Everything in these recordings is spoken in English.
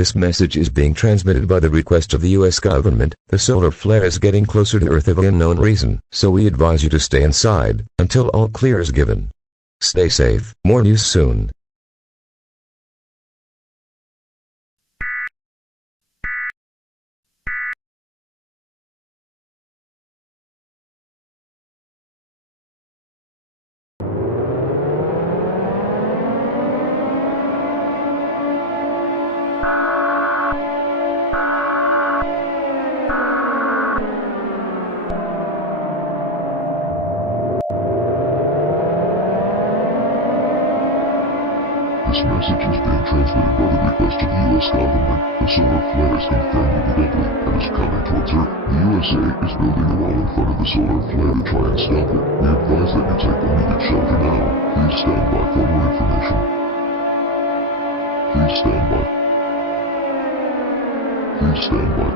This message is being transmitted by the request of the U.S. government. The solar flare is getting closer to Earth for an unknown reason, so we advise you to stay inside until all clear is given. Stay safe. More news soon. This message is being transmitted by the request of the U.S. government. The solar flare is confirmed to be deadly and is coming towards Earth. The USA is building a wall in front of the solar flare to try and stop it. We advise that you take immediate shelter now. Please stand by for more information. Please stand by. Please stand by.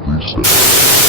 Please stand by.